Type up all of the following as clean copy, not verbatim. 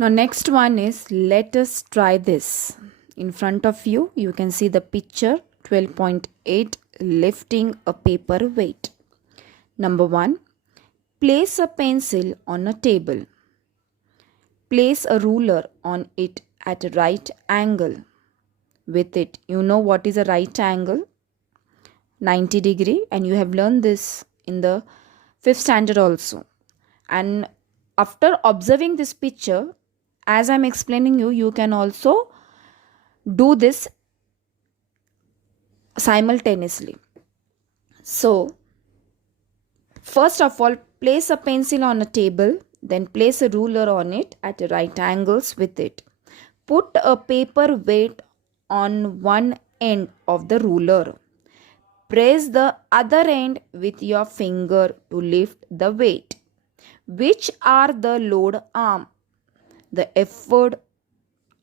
Now next one is let us try this. In front of you, you can see the picture 12.8 lifting a paper weight. Number 1, place a pencil on a table. Place a ruler on it at a right angle with it. You know what is a right angle? 90 degree, and you have learned this in the 5th standard also. And after observing this picture, as I'm explaining you, you can also do this simultaneously. So, first of all, place a pencil on a table, then place a ruler on it at right angles with it. Put a paper weight on one end of the ruler. Press the other end with your finger to lift the weight. Which are the load arm, the effort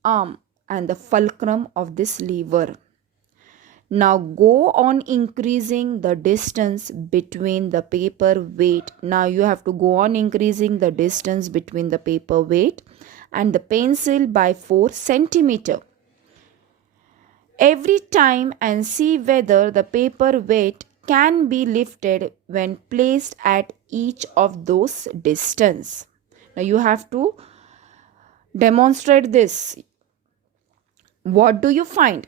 arm, and the fulcrum of this lever? Now go on increasing the distance between the paper weight. Now you have to go on increasing the distance between the paper weight and the pencil by 4 centimeter every time, and see whether the paper weight can be lifted when placed at each of those distance. Now you have to demonstrate this. What do you find?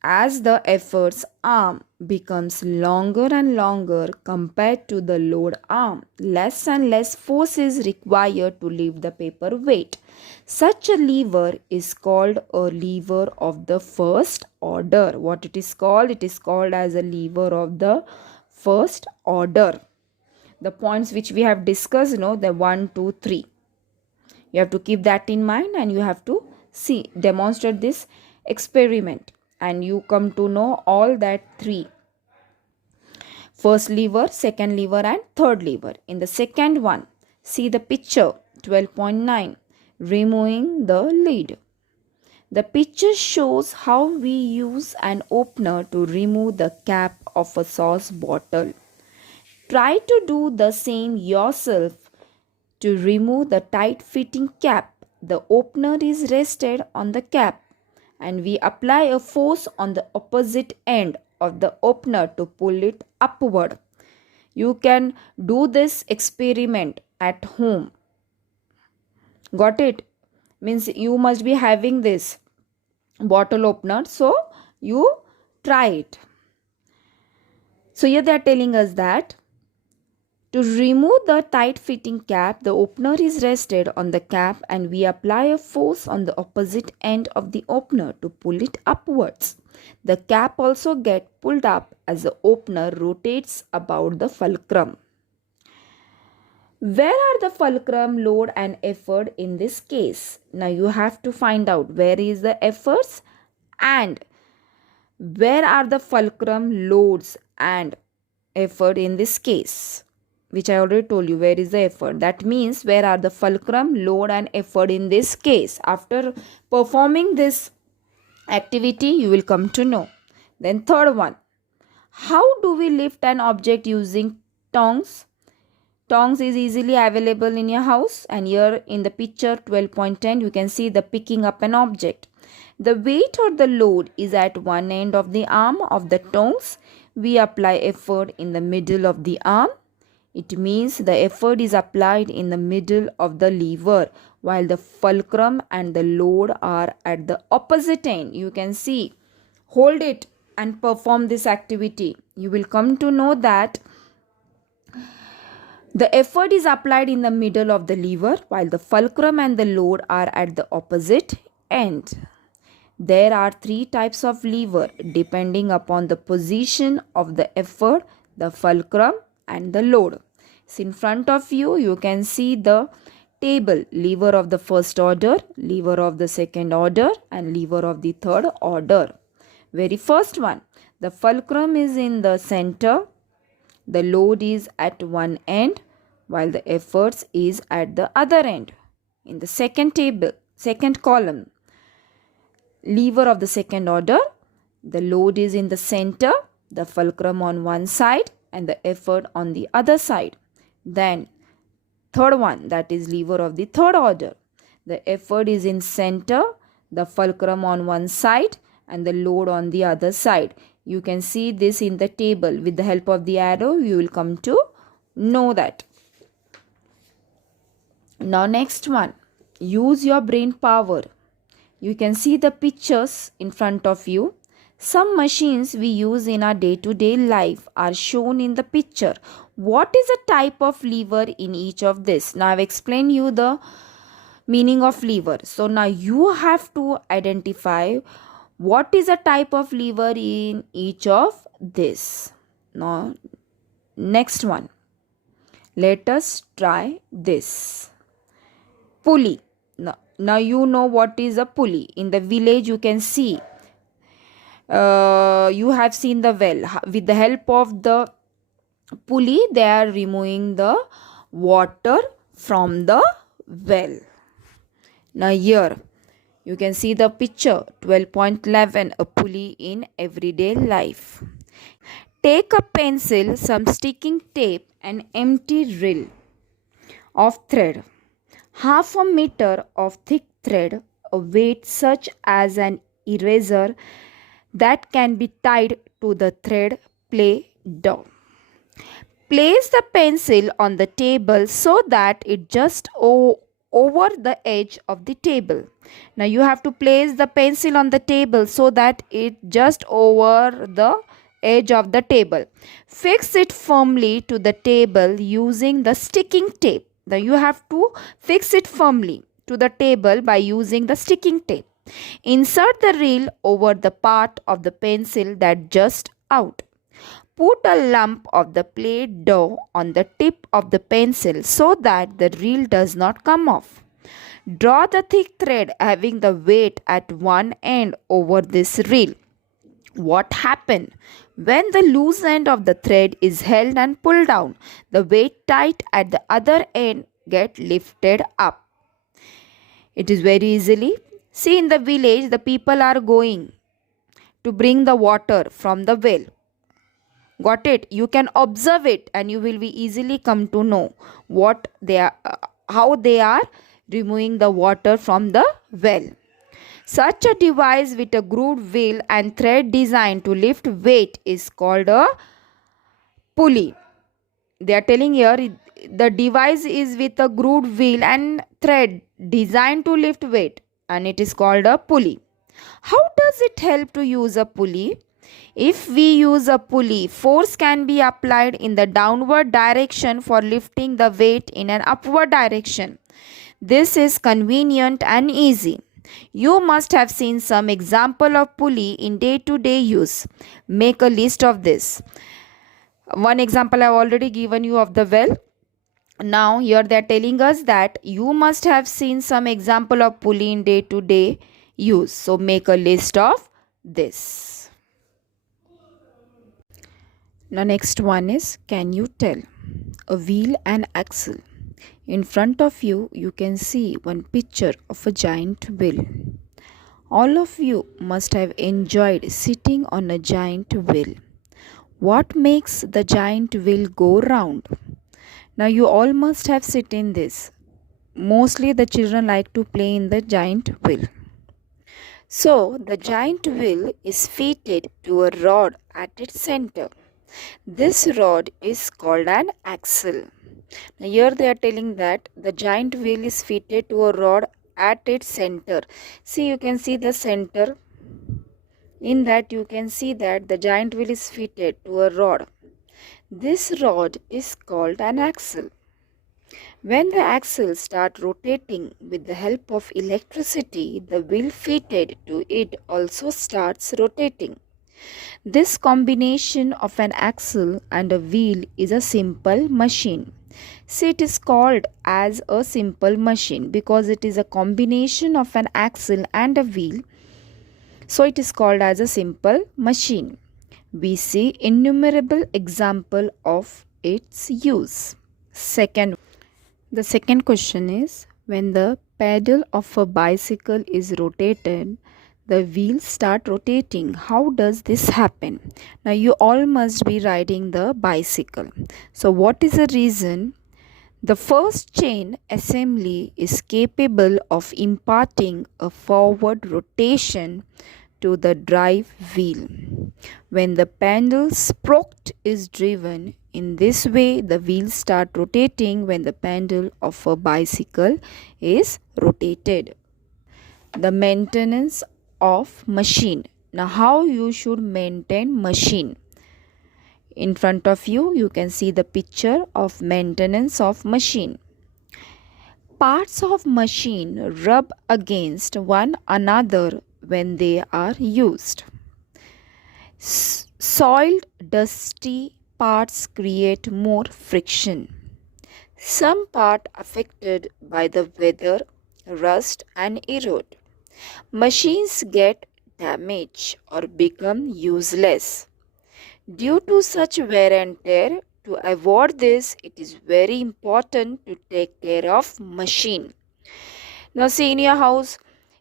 As the effort's arm becomes longer and longer compared to the load arm, less and less force is required to lift the paper weight. Such a lever is called a lever of the first order. What it is called? It is called as a lever of the first order. The points which we have discussed, the 1, 2, 3. You have to keep that in mind, and you have to demonstrate this experiment, and you come to know all that 3. First lever, second lever, and third lever. In the second one, see the picture 12.9, removing the lid. The picture shows how we use an opener to remove the cap of a sauce bottle. Try to do the same yourself. To remove the tight-fitting cap, the opener is rested on the cap, and we apply a force on the opposite end of the opener to pull it upward. You can do this experiment at home. Got it? Means you must be having this bottle opener, so you try it. So here they are telling us that to remove the tight-fitting cap, the opener is rested on the cap, and we apply a force on the opposite end of the opener to pull it upwards. The cap also gets pulled up as the opener rotates about the fulcrum. Where are the fulcrum, load, and effort in this case? Now you have to find out where is the efforts and where are the fulcrum, loads, and effort in this case, which I already told you. Where is the effort? That means where are the fulcrum, load, and effort in this case? After performing this activity, you will come to know. Then third one, how do we lift an object using tongs? Tongs is easily available in your house, and here in the picture 12.10 you can see the picking up an object. The weight or the load is at one end of the arm of the tongs. We apply effort in the middle of the arm. It means the effort is applied in the middle of the lever, while the fulcrum and the load are at the opposite end. You can see. Hold it and perform this activity. You will come to know that the effort is applied in the middle of the lever, while the fulcrum and the load are at the opposite end. There are 3 types of lever depending upon the position of the effort, the fulcrum, and the load. So in front of you, you can see the table: lever of the first order, lever of the second order, and lever of the third order. Very first one, the fulcrum is in the center, the load is at one end, while the efforts is at the other end. In the second table, second column, lever of the second order, the load is in the center, the fulcrum on one side, and the effort on the other side. Then third one, that is lever of the third order. The effort is in center, the fulcrum on one side and the load on the other side. You can see this in the table. With the help of the arrow, you will come to know that. Now next one, use your brain power. You can see the pictures in front of you. Some machines we use in our day-to-day life are shown in the picture. What is a type of lever in each of this? Now I've explained you the meaning of lever. So now you have to identify what is a type of lever in each of this. Now next one. Let us try this. Pulley. Now you know what is a pulley. In the village you can see, you have seen the well. With the help of the pulley, they are removing the water from the well. Now here you can see the picture 12.11, a pulley in everyday life. Take a pencil, some sticking tape, an empty reel of thread, half a meter of thick thread, a weight such as an eraser that can be tied to the thread. Play down. Place the pencil on the table so that it just over the edge of the table. Now you have to place the pencil on the table so that it just over the edge of the table. Fix it firmly to the table using the sticking tape. Now you have to fix it firmly to the table by using the sticking tape. Insert the reel over the part of the pencil that just out. Put a lump of the plate dough on the tip of the pencil so that the reel does not come off. Draw the thick thread having the weight at one end over this reel. What happens? When the loose end of the thread is held and pulled down, the weight tight at the other end get lifted up. It is very easily. See, in the village, the people are going to bring the water from the well. Got it? You can observe it and you will be easily come to know what they are, how they are removing the water from the well. Such a device with a grooved wheel and thread designed to lift weight is called a pulley. They are telling here the device is with a grooved wheel and thread designed to lift weight, and it is called a pulley. How does it help to use a pulley? If we use a pulley, force can be applied in the downward direction for lifting the weight in an upward direction. This is convenient and easy. You must have seen some example of pulley in day-to-day use. Make a list of this. One example I have already given you of the well. Now here they are telling us that you must have seen some example of pulley in day-to-day use. So make a list of this. Now next one is, can you tell? A wheel and axle. In front of you, you can see one picture of a giant wheel. All of you must have enjoyed sitting on a giant wheel. What makes the giant wheel go round? Now you all must have sit in this. Mostly the children like to play in the giant wheel. So the giant wheel is fitted to a rod at its center. This rod is called an axle. Now here they are telling that the giant wheel is fitted to a rod at its center. See, you can see the center. In that you can see that the giant wheel is fitted to a rod. This rod is called an axle. When the axle starts rotating with the help of electricity, the wheel fitted to it also starts rotating. This combination of an axle and a wheel is a simple machine. See, it is called as a simple machine because it is a combination of an axle and a wheel. So it is called as a simple machine. We see innumerable example of its use. The second question is, when the pedal of a bicycle is rotated, the wheels start rotating. How does this happen? Now you all must be riding the bicycle. So what is the reason The first chain assembly is capable of imparting a forward rotation to the drive wheel. When the pendle sprocket is driven, in this way the wheels start rotating when the pendle of a bicycle is rotated. The maintenance of machine. Now how you should maintain machine? In front of you, you can see the picture of maintenance of machine. Parts of machine rub against one another when they are used. Soiled, dusty parts create more friction. Some part affected by the weather rust and erode. Machines get damaged or become useless. Due to such wear and tear, to avoid this, it is very important to take care of machine. Now see, in your house,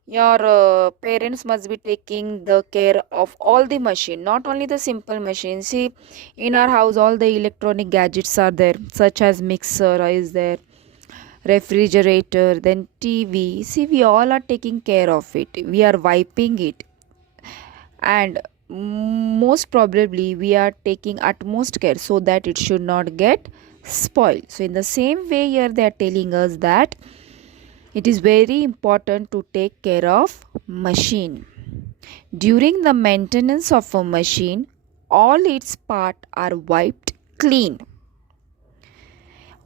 your parents must be taking the care of all the machine, not only the simple machine. See, in our house all the electronic gadgets are there, such as mixer is there, refrigerator, then TV. See, we all are taking care of it, we are wiping it, and most probably we are taking utmost care so that it should not get spoiled. So in the same way, here they are telling us that it is very important to take care of machine. During the maintenance of a machine, all its parts are wiped clean.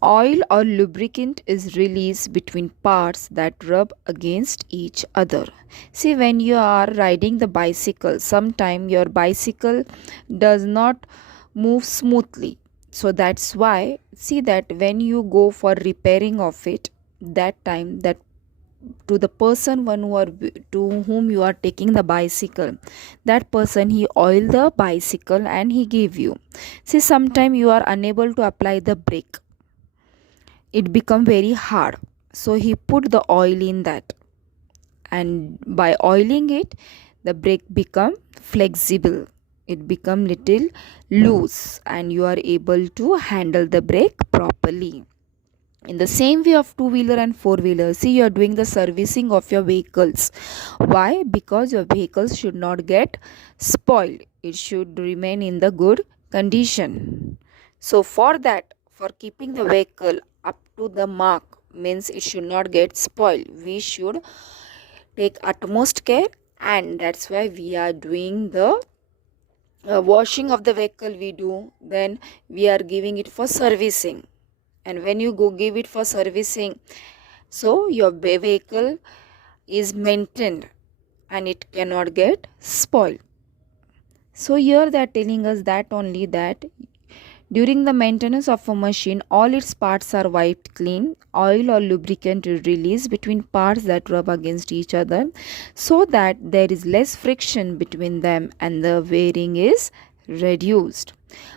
Oil or lubricant is released between parts that rub against each other. See, when you are riding the bicycle, sometimes your bicycle does not move smoothly. So that's why, see that when you go for repairing of it, that time that to the person to whom you are taking the bicycle, that person he oil the bicycle and he give you. See, sometimes you are unable to apply the brake, it become very hard, so he put the oil in that, and by oiling it the brake become flexible, it become little loose, and you are able to handle the brake properly. In the same way of two-wheeler and four-wheeler, see, you are doing the servicing of your vehicles. Why? Because your vehicles should not get spoiled, it should remain in the good condition. So for that, for keeping the vehicle up to the mark, means it should not get spoiled, we should take utmost care, and that's why we are doing the washing of the vehicle we do, then we are giving it for servicing. And when you go give it for servicing, so your vehicle is maintained and it cannot get spoiled. So here they are telling us that only that during the maintenance of a machine, all its parts are wiped clean. Oil or lubricant is released between parts that rub against each other so that there is less friction between them and the wearing is reduced.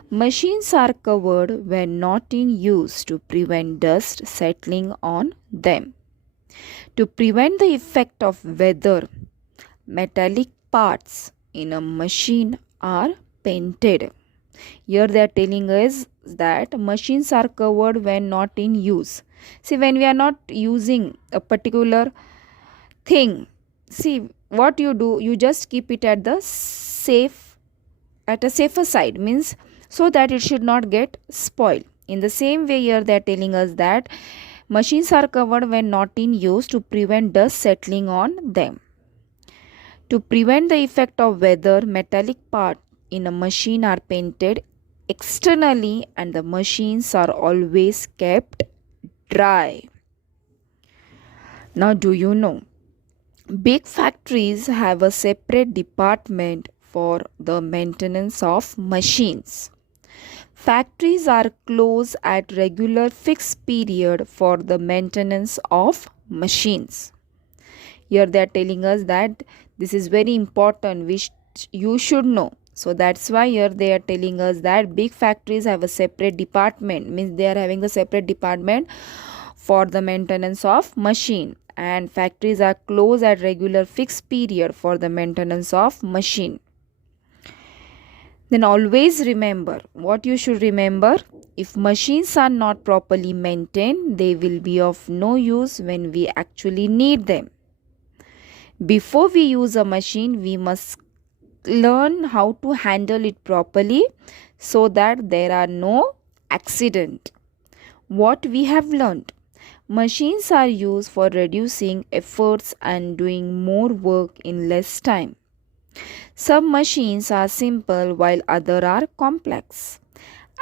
Machines are covered when not in use to prevent dust settling on them. To prevent the effect of weather, metallic parts in a machine are painted. Here they are telling us that machines are covered when not in use. See, when we are not using a particular thing, see what you do, you just keep it at a safer side, means so that it should not get spoiled. In the same way, here they are telling us that machines are covered when not in use to prevent dust settling on them. To prevent the effect of weather, metallic parts in a machine are painted externally and the machines are always kept dry. Now, do you know, big factories have a separate department for the maintenance of machines. Factories are closed at regular fixed period for the maintenance of machines. Here they are telling us that this is very important, which you should know. So that's why here they are telling us that big factories have a separate department, means they are having a separate department for the maintenance of machine, and factories are closed at regular fixed period for the maintenance of machine. Then always remember what you should remember: if machines are not properly maintained, they will be of no use when we actually need them. Before we use a machine, we must learn how to handle it properly so that there are no accidents. What we have learned: machines are used for reducing efforts and doing more work in less time. Some machines are simple while others are complex.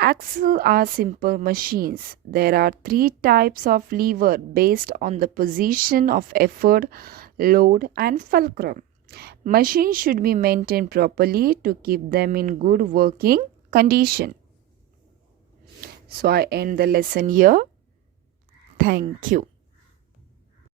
Axle are simple machines. There are three types of lever based on the position of effort, load, and fulcrum. Machines should be maintained properly to keep them in good working condition. So I end the lesson here. Thank you.